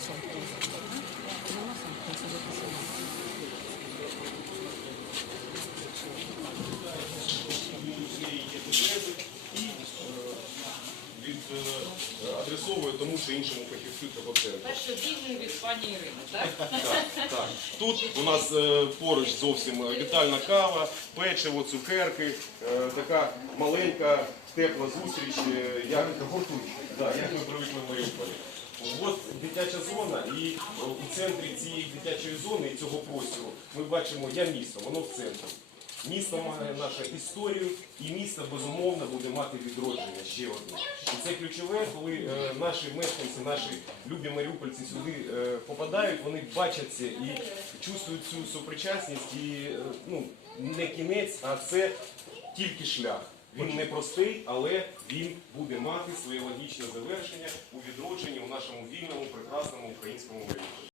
son pesos. No, no son pesos de Адресовує тому, що іншому фахівцю треба треба. Перше вільний від пані Ірини, так? Так, так. Тут у нас е, поруч зовсім вітальна кава, печиво, цукерки, е, така маленька, тепла зустріч, е, як, як ми привикли в Маріуполі. От дитяча зона, і е, у центрі цієї дитячої зони і цього простору ми бачимо я місто, воно в центрі. Місто має нашу історію, і місто безумовно буде мати відродження ще одне. І це ключове, коли е, наші мешканці, наші любі маріупольці сюди е, попадають, вони бачать це і чувствують цю супричасність. І е, ну, не кінець, а це тільки шлях. Він не простий, але він буде мати своє логічне завершення у у нашому вільному, прекрасному українському Маріуполі.